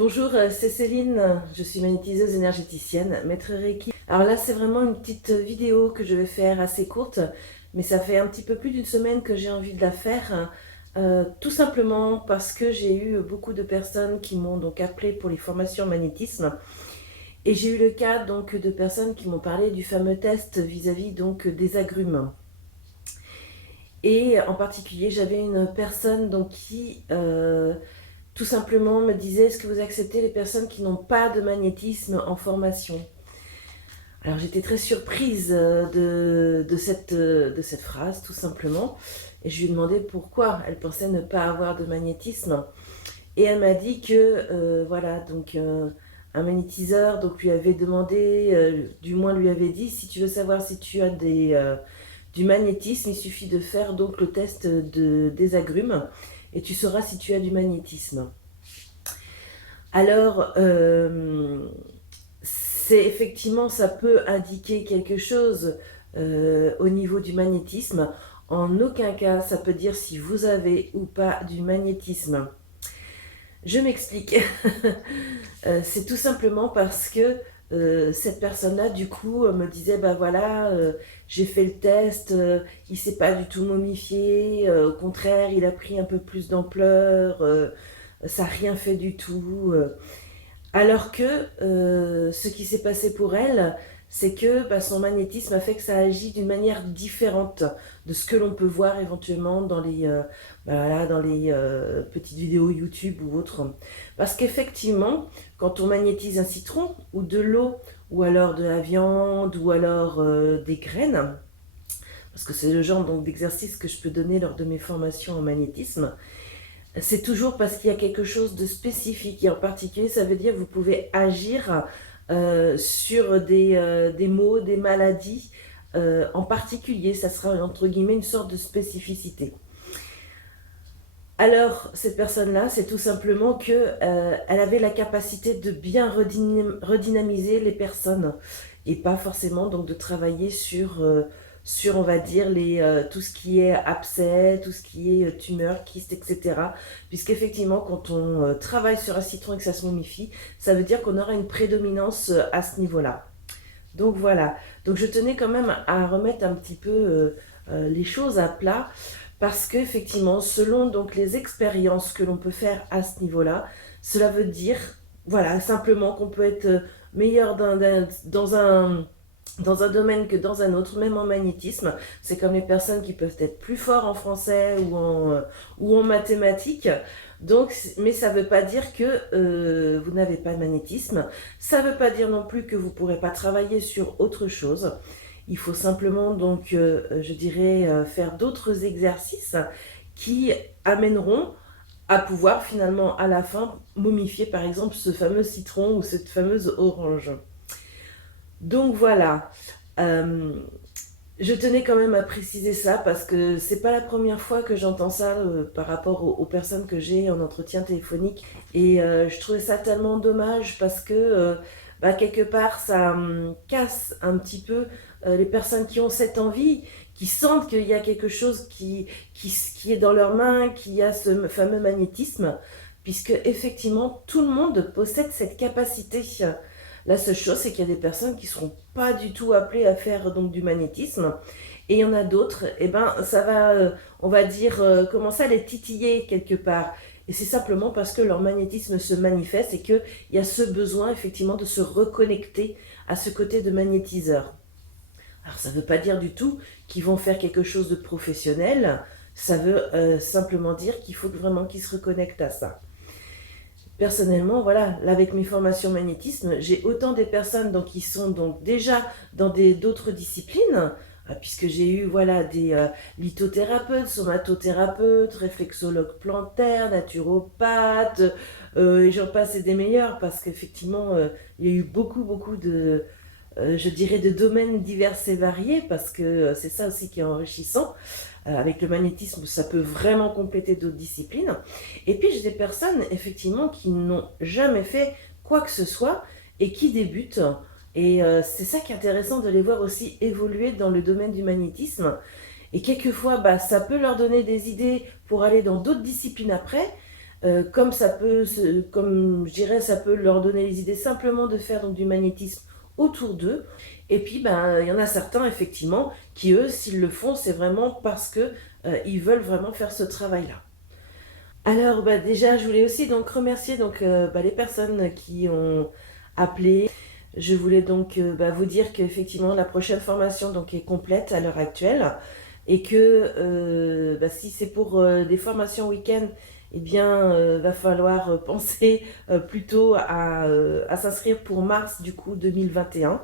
Bonjour, c'est Céline, je suis magnétiseuse énergéticienne, maître Reiki. Alors là, c'est vraiment une petite vidéo que je vais faire assez courte, mais ça fait un petit peu plus d'une semaine que j'ai envie de la faire, tout simplement parce que j'ai eu beaucoup de personnes qui m'ont donc appelé pour les formations magnétisme, et j'ai eu le cas donc de personnes qui m'ont parlé du fameux test vis-à-vis donc des agrumes. Et en particulier, j'avais une personne donc qui tout simplement me disait: est-ce que vous acceptez les personnes qui n'ont pas de magnétisme en formation? Alors j'étais très surprise de cette phrase, tout simplement, et je lui ai demandé pourquoi elle pensait ne pas avoir de magnétisme. Et elle m'a dit que voilà, donc un magnétiseur donc lui avait demandé, du moins lui avait dit: si tu veux savoir si tu as du magnétisme, il suffit de faire donc le test des agrumes et tu sauras si tu as du magnétisme. Alors, c'est effectivement, ça peut indiquer quelque chose au niveau du magnétisme. En aucun cas, ça peut dire si vous avez ou pas du magnétisme. Je m'explique. C'est tout simplement parce que cette personne-là, du coup, me disait: bah voilà, j'ai fait le test, il s'est pas du tout momifié, au contraire, il a pris un peu plus d'ampleur, ça n'a rien fait du tout. Alors que ce qui s'est passé pour elle, c'est que son magnétisme a fait que ça agit d'une manière différente de ce que l'on peut voir éventuellement dans les petites vidéos YouTube ou autres. Parce qu'effectivement, quand on magnétise un citron ou de l'eau, ou alors de la viande, ou alors des graines, parce que c'est le genre donc d'exercice que je peux donner lors de mes formations en magnétisme, c'est toujours parce qu'il y a quelque chose de spécifique. Et en particulier, ça veut dire que vous pouvez agir sur des maux, des maladies. En particulier, ça sera entre guillemets une sorte de spécificité. Alors, cette personne-là, c'est tout simplement que elle avait la capacité de bien redynamiser les personnes et pas forcément donc de travailler sur on va dire, tout ce qui est abcès, tout ce qui est tumeur, kyste, etc. Puisqu'effectivement, quand on travaille sur un citron et que ça se momifie, ça veut dire qu'on aura une prédominance à ce niveau-là. Donc voilà, donc je tenais quand même à remettre un petit peu les choses à plat, parce qu'effectivement, selon donc les expériences que l'on peut faire à ce niveau-là, cela veut dire, voilà, simplement qu'on peut être meilleur dans un domaine que dans un autre, même en magnétisme. C'est comme les personnes qui peuvent être plus forts en français ou en mathématiques. Donc, mais ça ne veut pas dire que vous n'avez pas de magnétisme. Ça ne veut pas dire non plus que vous ne pourrez pas travailler sur autre chose. Il faut simplement donc, je dirais, faire d'autres exercices qui amèneront à pouvoir finalement à la fin momifier par exemple ce fameux citron ou cette fameuse orange. Donc voilà, euh, je tenais quand même à préciser ça parce que c'est pas la première fois que j'entends ça par rapport aux personnes que j'ai en entretien téléphonique, et je trouvais ça tellement dommage parce que quelque part ça casse un petit peu les personnes qui ont cette envie, qui sentent qu'il y a quelque chose qui est dans leurs mains, qui a ce fameux magnétisme, puisque effectivement tout le monde possède cette capacité. La seule chose, c'est qu'il y a des personnes qui ne seront pas du tout appelées à faire donc du magnétisme. Et il y en a d'autres, et ça va, on va dire, commencer à les titiller quelque part. Et c'est simplement parce que leur magnétisme se manifeste et qu'il y a ce besoin effectivement de se reconnecter à ce côté de magnétiseur. Alors ça ne veut pas dire du tout qu'ils vont faire quelque chose de professionnel, ça veut simplement dire qu'il faut vraiment qu'ils se reconnectent à ça. Personnellement, voilà, là, avec mes formations magnétisme, j'ai autant des personnes donc, qui sont donc déjà dans d'autres disciplines, puisque j'ai eu voilà, des lithothérapeutes, somatothérapeutes, réflexologues plantaires, naturopathes, et j'en passe et des meilleurs, parce qu'effectivement, il y a eu beaucoup je dirais, de domaines divers et variés, parce que c'est ça aussi qui est enrichissant. Avec le magnétisme, ça peut vraiment compléter d'autres disciplines. Et puis j'ai des personnes effectivement qui n'ont jamais fait quoi que ce soit et qui débutent. Et c'est ça qui est intéressant, de les voir aussi évoluer dans le domaine du magnétisme. Et quelquefois, ça peut leur donner des idées pour aller dans d'autres disciplines après. Comme ça peut, comme je dirais, ça peut leur donner les idées simplement de faire donc du magnétisme autour d'eux. Et puis, ben, il y en a certains, effectivement, qui, eux, s'ils le font, c'est vraiment parce que ils veulent vraiment faire ce travail-là. Alors, bah, déjà, je voulais aussi donc remercier donc, bah, les personnes qui ont appelé. Je voulais donc bah, vous dire qu'effectivement, la prochaine formation donc, est complète à l'heure actuelle et que bah, si c'est pour des formations week-end, eh bien, va falloir penser plutôt à s'inscrire pour mars du coup 2021.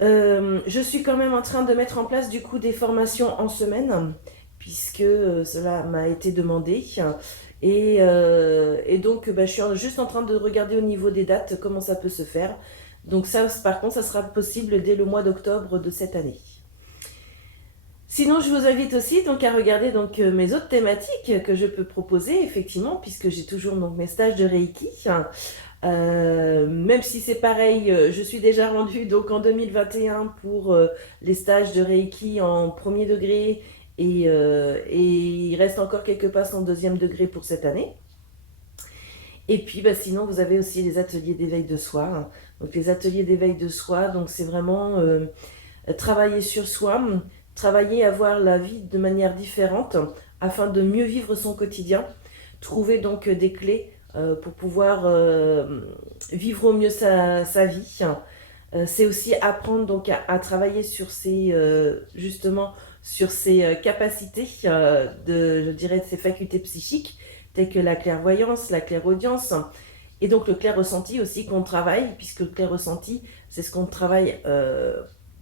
Je suis quand même en train de mettre en place du coup des formations en semaine, puisque cela m'a été demandé. Et donc, bah, je suis juste en train de regarder au niveau des dates comment ça peut se faire. Donc ça, par contre, ça sera possible dès le mois d'octobre de cette année. Sinon, je vous invite aussi donc à regarder donc mes autres thématiques que je peux proposer effectivement, puisque j'ai toujours donc mes stages de Reiki. Même si c'est pareil, je suis déjà rendue donc en 2021 pour les stages de Reiki en premier degré et il reste encore quelques passes en deuxième degré pour cette année. Et puis bah, sinon vous avez aussi les ateliers d'éveil de soi, hein. Donc les ateliers d'éveil de soi, donc c'est vraiment travailler sur soi, travailler à voir la vie de manière différente afin de mieux vivre son quotidien, trouver donc des clés pour pouvoir vivre au mieux sa vie. C'est aussi apprendre donc à travailler sur ses justement sur ses capacités je dirais de ses facultés psychiques telles que la clairvoyance, la clairaudience et donc le clair ressenti aussi qu'on travaille, puisque le clair ressenti c'est ce qu'on travaille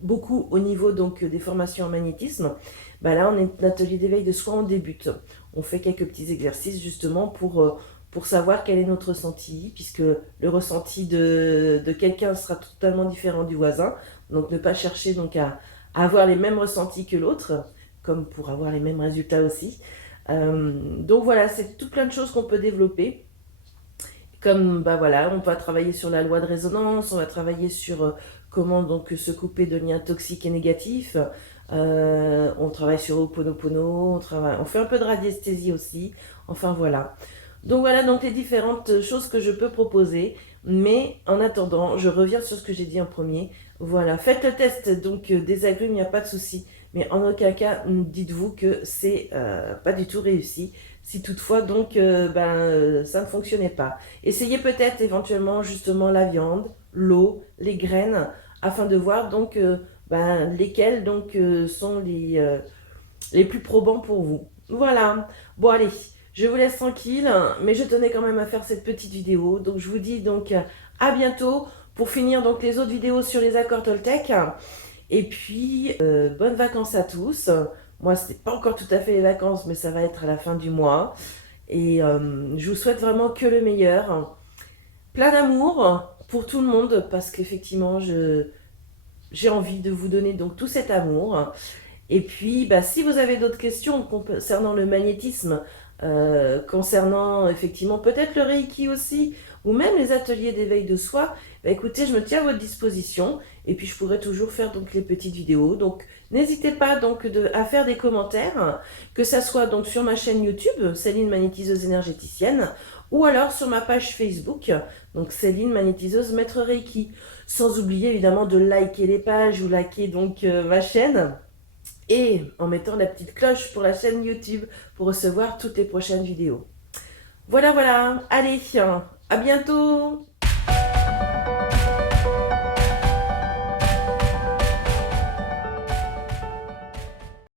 beaucoup au niveau donc des formations en magnétisme. Bah là on est un atelier d'éveil de soi, on débute, on fait quelques petits exercices justement pour savoir quel est notre ressenti, puisque le ressenti de quelqu'un sera totalement différent du voisin. Donc ne pas chercher donc à avoir les mêmes ressentis que l'autre, comme pour avoir les mêmes résultats aussi. Donc voilà, c'est tout plein de choses qu'on peut développer. Comme bah voilà, on va travailler sur la loi de résonance, on va travailler sur comment donc se couper de liens toxiques et négatifs. On travaille sur Ho'oponopono, on fait un peu de radiesthésie aussi. Enfin voilà. Donc voilà donc les différentes choses que je peux proposer. Mais en attendant, je reviens sur ce que j'ai dit en premier. Voilà, faites le test donc des agrumes, il n'y a pas de souci. Mais en aucun cas, dites-vous que c'est pas du tout réussi. Si toutefois donc ça ne fonctionnait pas. Essayez peut-être éventuellement justement la viande, l'eau, les graines, afin de voir donc lesquels donc sont les plus probants pour vous. Voilà. Bon allez, je vous laisse tranquille, mais je tenais quand même à faire cette petite vidéo. Donc je vous dis donc à bientôt pour finir donc les autres vidéos sur les accords Toltec. Et puis bonnes vacances à tous. Moi, ce n'est pas encore tout à fait les vacances, mais ça va être à la fin du mois. Et je vous souhaite vraiment que le meilleur. Plein d'amour pour tout le monde, parce qu'effectivement, j'ai envie de vous donner donc tout cet amour. Et puis, bah, si vous avez d'autres questions concernant le magnétisme, concernant effectivement peut-être le Reiki aussi, ou même les ateliers d'éveil de soi, bah, écoutez, je me tiens à votre disposition et puis je pourrai toujours faire donc les petites vidéos. Donc n'hésitez pas donc à faire des commentaires, que ça soit donc sur ma chaîne YouTube, Céline Magnétiseuse Énergéticienne, ou alors sur ma page Facebook, donc Céline Magnétiseuse Maître Reiki. Sans oublier évidemment de liker les pages ou liker donc ma chaîne et en mettant la petite cloche pour la chaîne YouTube pour recevoir toutes les prochaines vidéos. Voilà, voilà, allez, à bientôt!